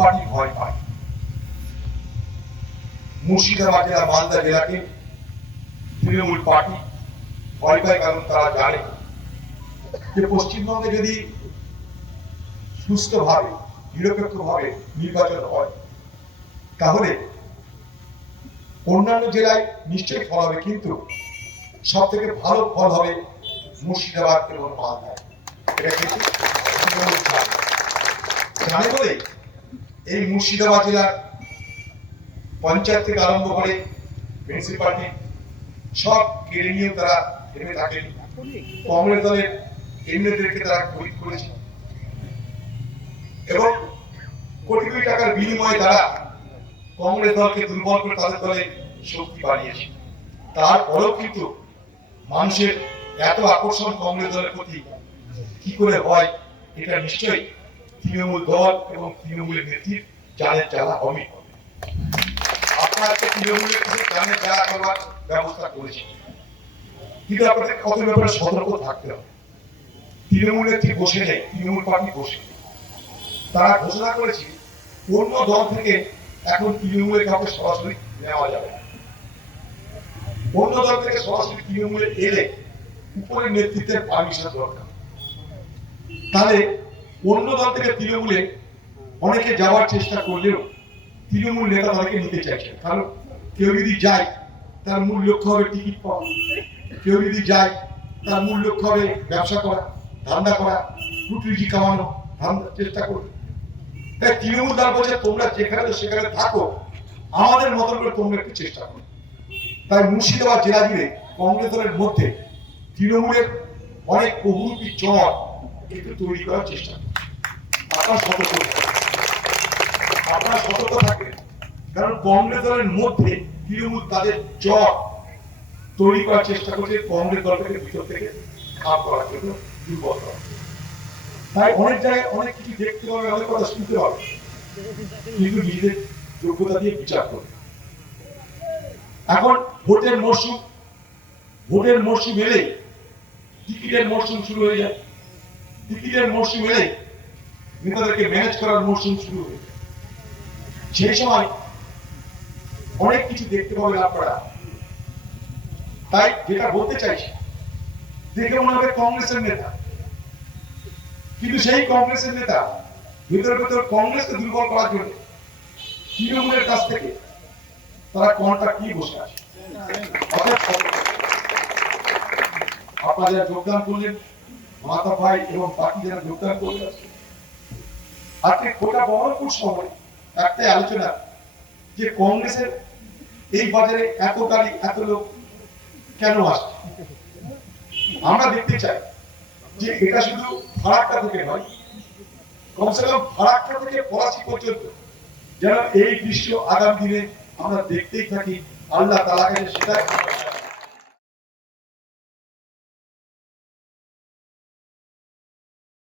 Party ভয় পায় মুর্শিদাবাদ জেলা মালদা জেলাকে তৃণমূল পার্টি ভয় পায় কারণ তারা জানে যে পশ্চিমবঙ্গে যদি সুস্থভাবে, নিরপেক্ষভাবে নির্বাচন হয়, তাহলে অন্যান্য জেলায় নিশ্চয়ই ফল হবে, কিন্তু সব থেকে ভালো ফল হবে মুর্শিদাবাদ এবং মালদায় এটা কিন্তু জানে। জানে বলে এই মুর্শিদাবাদ জেলার পঞ্চায়েত থেকে আরম্ভ করে মিউনিসিপালিটি সব কেড়ে নিয়ে তারা থেমে থাকেন। কংগ্রেস দলের এমএলএদেরকে তারা খরিদ করেছে। এবং কোটি কোটি টাকার বিনিময়ে তারা কংগ্রেস দলকে দুর্বল করে তাদের দলে শক্তি বাড়িয়েছে। তারপরেও কিন্তু মানুষের এত আকর্ষণ কংগ্রেস দলের প্রতি কি করে হয়, এটা নিশ্চয়ই তৃণমূল দল এবং তৃণমূলের নেত্রীর জানের জ্বালা অমিত হবে। আপনারা তৃণমূলের জানের জ্বালা করবার ব্যবস্থা করেছেন। কিন্তু আপনাদের কত ব্যাপারে সতর্ক থাকতে হবে। তৃণমূলের ঠিক বসে নেই তৃণমূল পার্টি বসে তারা ঘোষণা করেছে অন্য দল থেকে এখন তৃণমূলের কাউকে সরাসরি নেওয়া যাবে অন্য দল থেকে সরাসরি তৃণমূলে এলে উপরের নেতৃত্বের পারমিশন দরকার। তাহলে অন্য দল থেকে তৃণমূলে অনেকে যাওয়ার চেষ্টা করলেও তৃণমূল নেতা তাদেরকে নিতে চাইছে কারণ কেউ যদি যায়, তার মূল লক্ষ্য হবে টিকিট পাওয়া। কেউ যদি যায়, তার মূল লক্ষ্য হবে ব্যবসা করা, ধান্দা করা রুটি কামানো ধান্দা চেষ্টা করবে। তাই তৃণমূল দল বলছে, তোমরা যেখানে তো সেখানে থাকো, আমাদের মতন করে তোমরা একটু চেষ্টা করো। তাই মুর্শিদাবাদ জেলা জুড়ে কংগ্রেস দলের মধ্যে তৃণমূলের অনেক বহুরূপী চর একটু তৈরি করার চেষ্টা করছে আপনারা সতর্ক। আপনারা কারণ কংগ্রেস দলের মধ্যে তৃণমূল তাদের চর তৈরি করার চেষ্টা করছে, কংগ্রেস দলটাকে ভিতর থেকে খাপ করার জন্য দুর্বল তাই অনেক জায়গায় অনেক কিছু দেখতে হবে অনেক কথা শুনতে হবে কিন্তু নিজেদের যোগ্যতা দিয়ে বিচার করবে এখন ভোটের মরশুম। ভোটের মরশুম এলেই টিকিটের মরশুম শুরু হয়ে যায়। টিকিটের মরশুম এলেই নেতাদেরকে ম্যানেজ করার মরশুম শুরু হয়ে সেই সময় অনেক কিছু দেখতে পাবেন আপনারা। তাই যেটা বলতে চাইছি, দেখে মনে হবে কংগ্রেসের নেতা। কিন্তু সেই কংগ্রেসের নেতা ভেতরে ভেতরে কংগ্রেসকে দুর্বল করার জন্য তৃণমূলের কাছ থেকে তারা কন্ট্রাক্ট নিয়ে বসে আছে? আপনারা যোগদান করলেন মাতা ভাই এবং বাকি যারা যোগদান করলেন আজকে গোটা বহরমপুর শহরে একটাই আলোচনা, যে কংগ্রেসের এই বাজারে এত গাড়ি, এত লোক কেন আসছে আমরা দেখতে চাই যে এটা শুধু ফারাক্কা থেকে নয়, কমসে কম ফারাক্কা থেকে পলাশি পর্যন্ত যেন এই দৃশ্য আগামী দিনে আমরা দেখতেই থাকি, আল্লাহ তালা কাছে সেটা